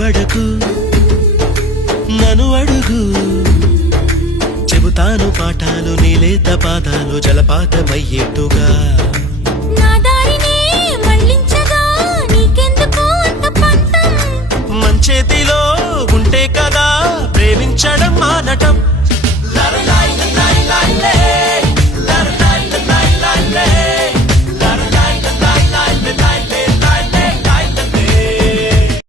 తడబడకు నన్ను అడుగు చెబుతాను పాఠాలు నీలేత పాదాలు జలపాతమయ్యేట్టుగా నా దారినే మళ్ళించగా నీకెందుకు అంత పంతం మంచేతిలో ఉంటే కదా ప్రేమించడం మానటం